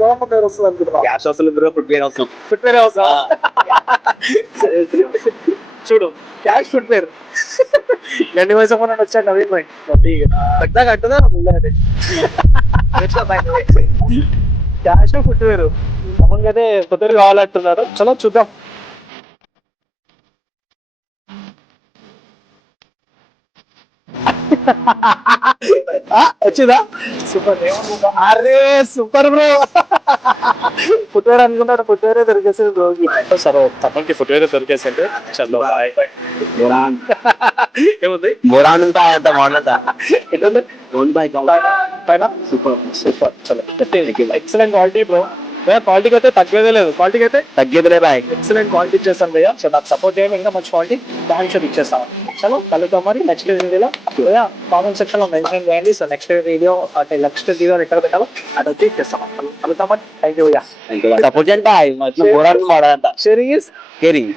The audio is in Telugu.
గవర్నమెంట్ పేరు వస్తుంది అనుకుంటున్నా. క్యాష్ అవసరం బ్రో, ఫుట్వేర్ అవసరం. ఫుట్వేర్ హౌస్ చూడు, క్యాష్ ఫుట్వేర్. గండి వయసు వచ్చాడు నవీన్ భాయ్ పెద్ద కట్టుదా క్యాష్ ఫుట్వేర్ అయితే ఫుట్వేర్ కావాలంటున్నారు. చలో చూద్దాం. వచ్చిందా? సూపర్. అరే సూపర్ బ్రో. ఫుట్వేర్ అనుకుంటారు, ఫుట్వేరే దొరికేసింది రోజు. సరే తప్పకి ఫుట్వేర్ దొరికేసింది. చలో ఏముంది బోరాన్ అంతా అంత మోడల్ ఎట్లుంది పైన? Super super. చలో ఎక్సలెంట్ క్వాలిటీ బ్రో. క్వాలిటీకి అయితే తగ్గేదే లేదు, క్వాలిటీకి అయితే తగ్గేదిలే బాయ్. ఎక్సలెంట్ క్వాలిటీ ఇచ్చేస్తాను భయ్యా. సో నాకు సపోర్ట్ చేయండి, ఇంకా మంచి క్వాలిటీ దాని షాప్ ఇచ్చేస్తాను. చలో కలుగుతాం మరి నెక్స్ట్ వీడియోలో. కామెంట్ సెక్షన్ లో మెన్షన్ చేయండి. సో నెక్స్ట్ వీడియో అంటే నెక్స్ట్ వీడియో ఎక్కడ పెట్టాలో అది వచ్చి ఇచ్చేస్తాం. కలుగుతాం మరి. థ్యాంక్ యూ భయ్యా. సపోర్ట్ చేయండి బాయ్. బోరాన్ మోడల్ అంతా షేరింగ్ ఇస్ కేరింగ్.